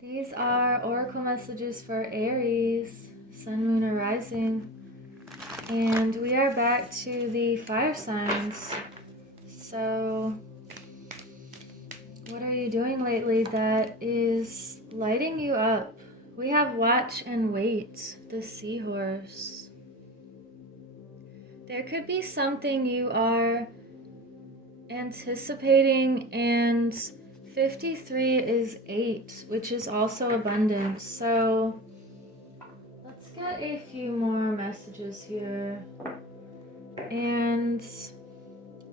These are oracle messages for Aries, Sun, Moon, or Rising. And we are back to the fire signs. So, what are you doing lately that is lighting you up? We have Watch and Wait, the seahorse. There could be something you are anticipating, and 53 is 8, which is also abundance. So let's get a few more messages here. And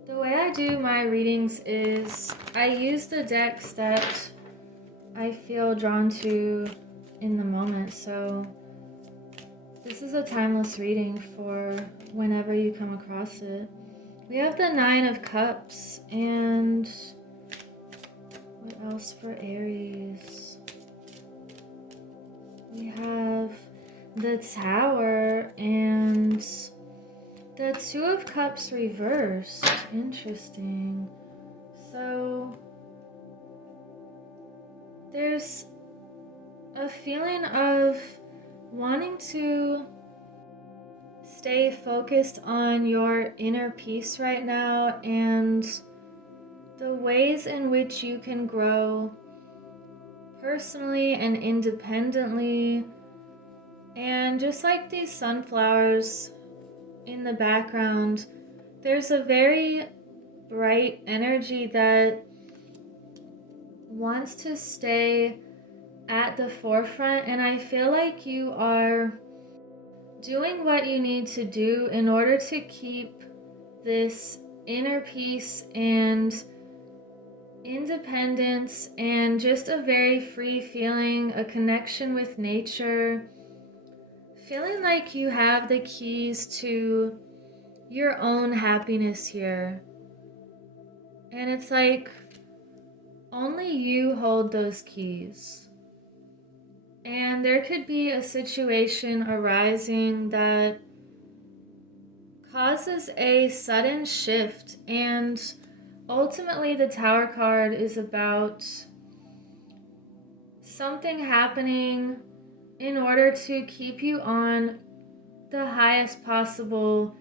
the way I do my readings is I use the decks that I feel drawn to in the moment. So this is a timeless reading for whenever you come across it. We have the 9 of Cups, and what else for Aries? We have the Tower and the 2 of Cups reversed. Interesting. So there's a feeling of wanting to stay focused on your inner peace right now and the ways in which you can grow personally and independently. And just like these sunflowers in the background, there's a very bright energy that wants to stay at the forefront, and I feel like you are doing what you need to do in order to keep this inner peace and independence and just a very free feeling, a connection with nature, feeling like you have the keys to your own happiness here. And it's like only you hold those keys. And there could be a situation arising that causes a sudden shift, and ultimately the Tower card is about something happening in order to keep you on the highest possible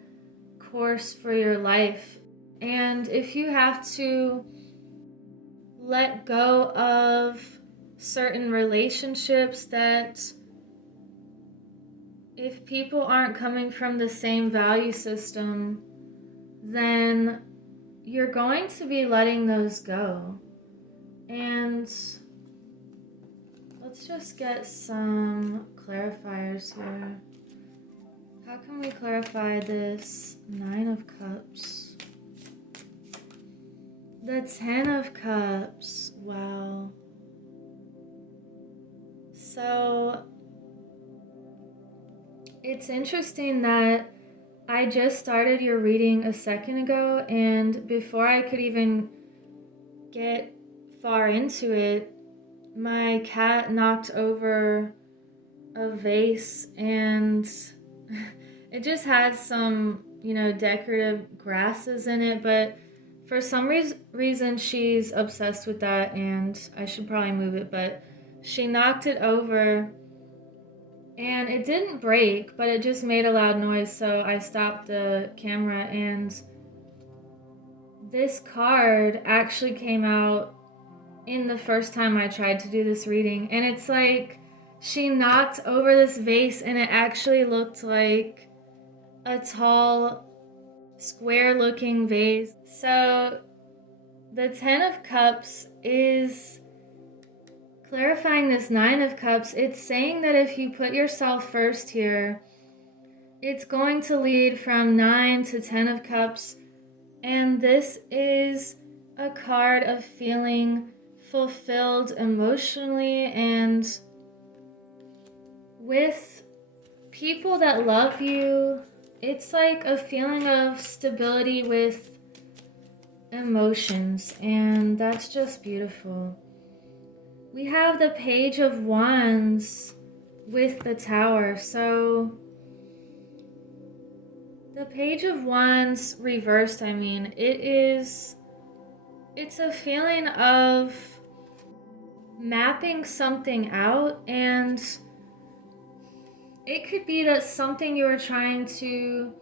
course for your life. And if you have to let go of certain relationships that, if people aren't coming from the same value system, then you're going to be letting those go. And let's just get some clarifiers here. How can we clarify this 9 of Cups? The 10 of Cups. Wow. So it's interesting that I just started your reading a second ago, and before I could even get far into it, my cat knocked over a vase, and it just had some, decorative grasses in it, but for some reason she's obsessed with that, and I should probably move it, but she knocked it over. And it didn't break, but it just made a loud noise, so I stopped the camera, and this card actually came out in the first time I tried to do this reading. And it's like she knocked over this vase, and it actually looked like a tall, square-looking vase. So the 10 of Cups is clarifying this 9 of Cups. It's saying that if you put yourself first here, it's going to lead from 9 to 10 of Cups. And this is a card of feeling fulfilled emotionally and with people that love you. It's like a feeling of stability with emotions, and that's just beautiful. We have the Page of Wands with the Tower. So the Page of Wands reversed, it's a feeling of mapping something out, and it could be that something you were trying to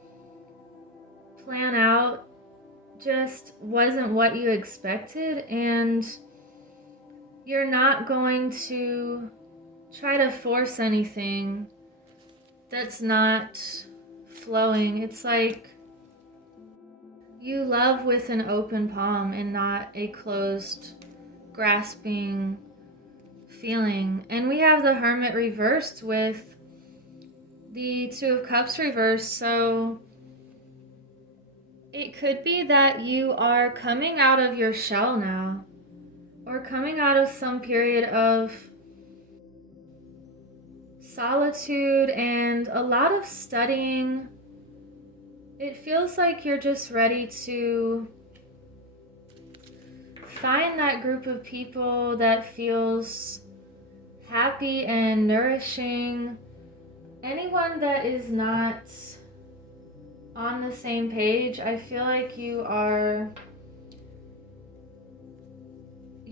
plan out just wasn't what you expected, and you're not going to try to force anything that's not flowing. It's like you love with an open palm and not a closed, grasping feeling. And we have the Hermit reversed with the Two of Cups reversed, so it could be that you are coming out of your shell now, or coming out of some period of solitude and a lot of studying. It feels like you're just ready to find that group of people that feels happy and nourishing. Anyone that is not on the same page, I feel like you're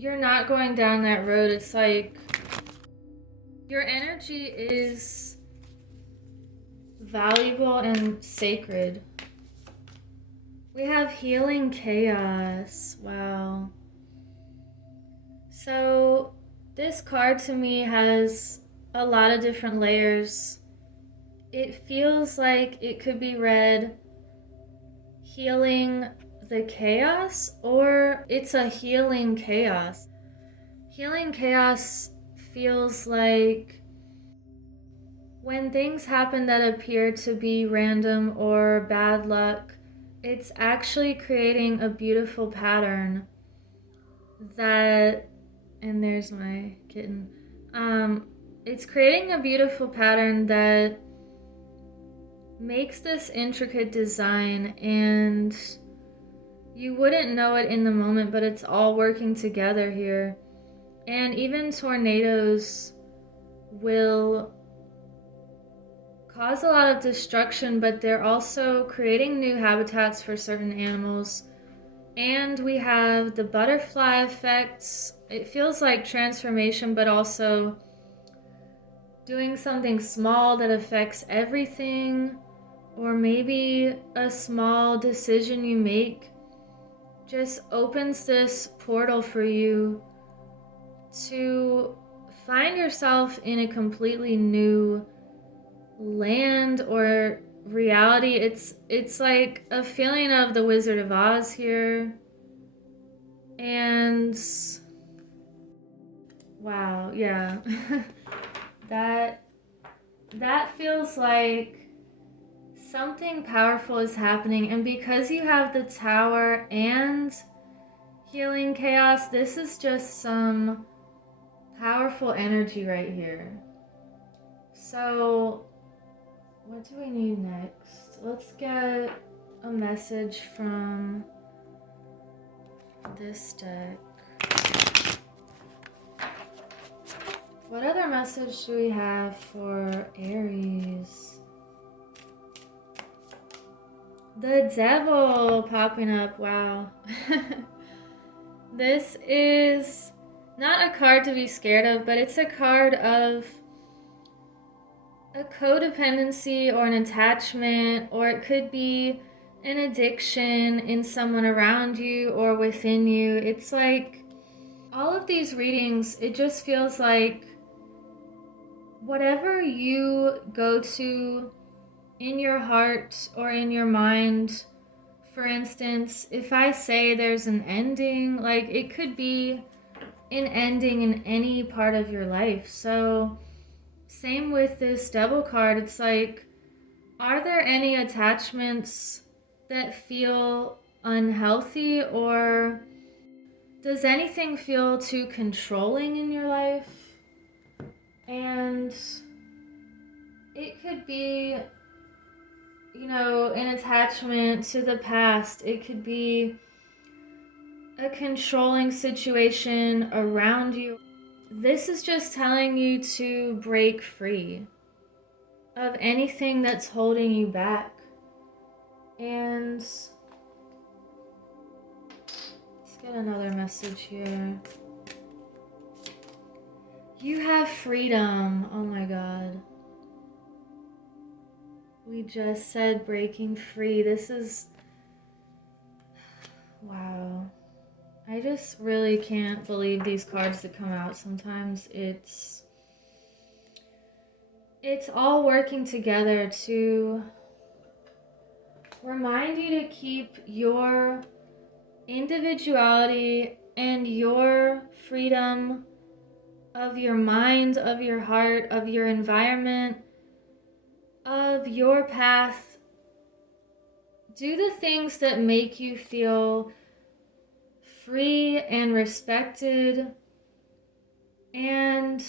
not going down that road. It's like your energy is valuable and sacred. We have healing chaos. Wow. So this card to me has a lot of different layers. It feels like it could be read healing the chaos, or it's a healing chaos. Healing chaos feels like when things happen that appear to be random or bad luck, it's actually creating a beautiful pattern that, and there's my kitten, it's creating a beautiful pattern that makes this intricate design, and you wouldn't know it in the moment, but it's all working together here. And even tornadoes will cause a lot of destruction, but they're also creating new habitats for certain animals. And we have the butterfly effects. It feels like transformation, but also doing something small that affects everything, or maybe a small decision you make just opens this portal for you to find yourself in a completely new land or reality. It's like a feeling of the Wizard of Oz here. And wow, yeah. that feels like something powerful is happening, and because you have the Tower and healing chaos, this is just some powerful energy right here. So what do we need next? Let's get a message from this deck. What other message do we have for Aries? The Devil popping up. Wow. This is not a card to be scared of, but it's a card of a codependency or an attachment, or it could be an addiction in someone around you or within you. It's like all of these readings, it just feels like whatever you go to in your heart or in your mind. For instance, if I say there's an ending, like it could be an ending in any part of your life. So same with this Devil card. It's like, are there any attachments that feel unhealthy, or does anything feel too controlling in your life? And it could be, an attachment to the past. It could be a controlling situation around you. This is just telling you to break free of anything that's holding you back. And let's get another message here. You have freedom. Oh my God. We just said breaking free. This is... Wow. I just really can't believe these cards that come out. Sometimes it's all working together to remind you to keep your individuality and your freedom of your mind, of your heart, of your environment, of your path. Do the things that make you feel free and respected and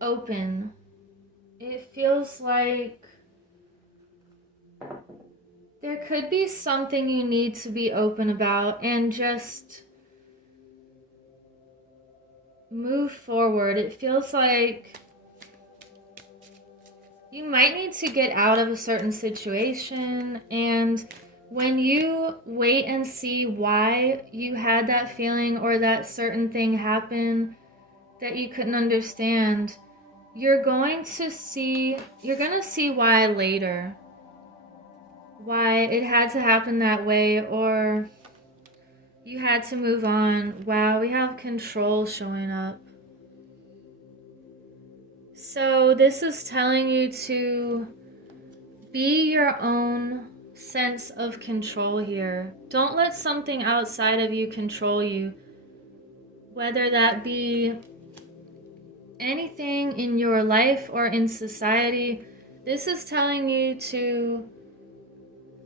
open. It feels like there could be something you need to be open about and just move forward. It feels like you might need to get out of a certain situation, and when you wait and see why you had that feeling or that certain thing happen that you couldn't understand, you're going to see why later. Why it had to happen that way, or you had to move on. Wow, we have control showing up. So this is telling you to be your own sense of control here. Don't let something outside of you control you. Whether that be anything in your life or in society, this is telling you to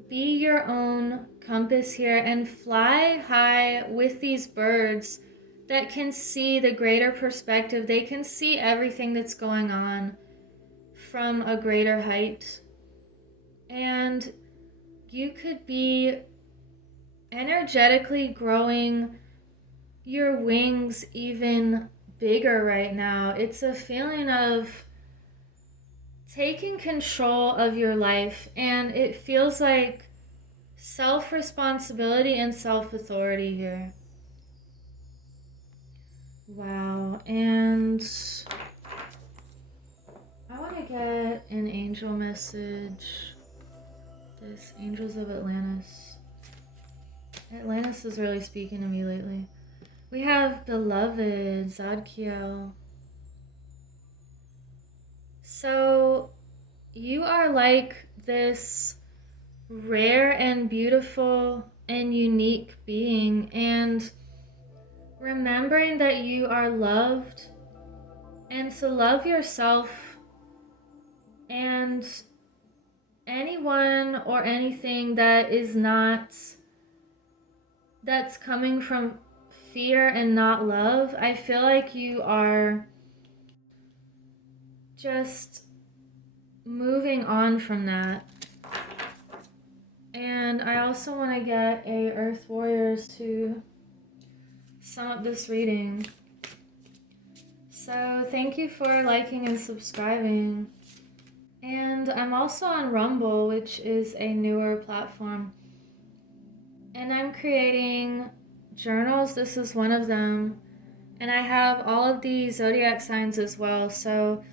be your own compass here and fly high with these birds that can see the greater perspective. They can see everything that's going on from a greater height. And you could be energetically growing your wings even bigger right now. It's a feeling of taking control of your life, and it feels like self-responsibility and self-authority here. Wow. And I want to get an angel message. This Angels of Atlantis. Atlantis is really speaking to me lately. We have Beloved, Zadkiel. So you are like this rare and beautiful and unique being, and remembering that you are loved and to love yourself and anyone or anything that is not, that's coming from fear and not love. I feel like you are just moving on from that. And I also want to get a Earth Warriors to sum up this reading. So thank you for liking and subscribing. And I'm also on Rumble, which is a newer platform. And I'm creating journals. This is one of them. And I have all of the zodiac signs as well. So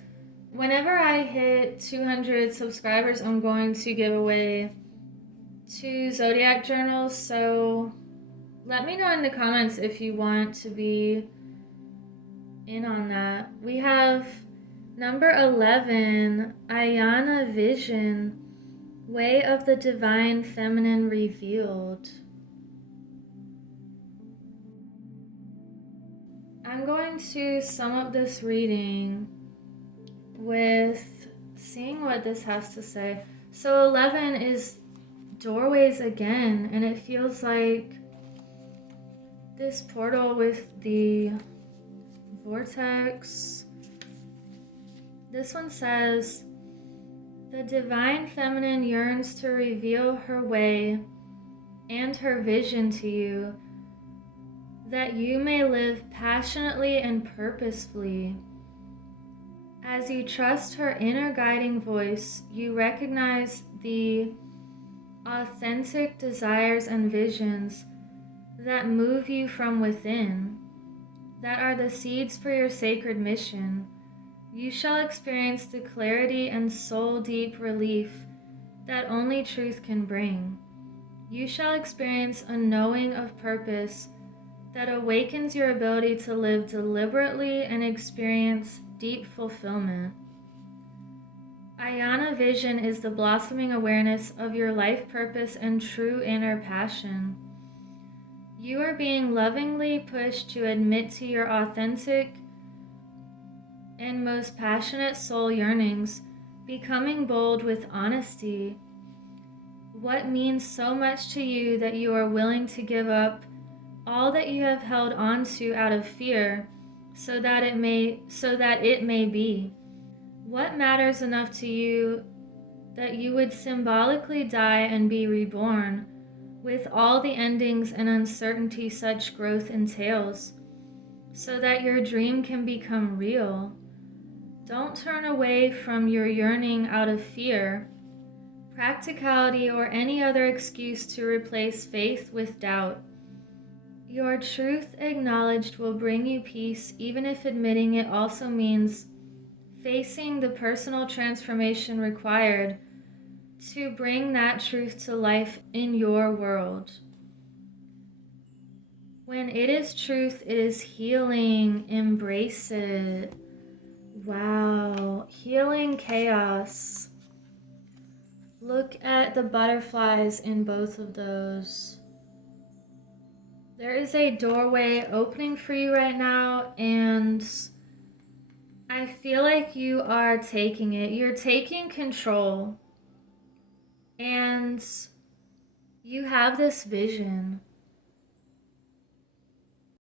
whenever I hit 200 subscribers, I'm going to give away 2 zodiac journals. So let me know in the comments if you want to be in on that. We have number 11, Ayana Vision, Way of the Divine Feminine Revealed. I'm going to sum up this reading with seeing what this has to say. So 11 is doorways again, and it feels like this portal with the vortex. This one says, the divine feminine yearns to reveal her way and her vision to you, that you may live passionately and purposefully. As you trust her inner guiding voice, you recognize the authentic desires and visions that move you from within, that are the seeds for your sacred mission. You shall experience the clarity and soul-deep relief that only truth can bring. You shall experience a knowing of purpose that awakens your ability to live deliberately and experience deep fulfillment. Ayana vision is the blossoming awareness of your life purpose and true inner passion. You are being lovingly pushed to admit to your authentic and most passionate soul yearnings, becoming bold with honesty. What means so much to you that you are willing to give up all that you have held on to out of fear so that it may be? What matters enough to you that you would symbolically die and be reborn, with all the endings and uncertainty such growth entails, so that your dream can become real? Don't turn away from your yearning out of fear, practicality, or any other excuse to replace faith with doubt. Your truth acknowledged will bring you peace, even if admitting it also means facing the personal transformation required to bring that truth to life in your world. When it is truth, it is healing. Embrace it. Wow. Healing chaos. Look at the butterflies in both of those. There is a doorway opening for you right now, and I feel like you are taking it. You're taking control. And you have this vision.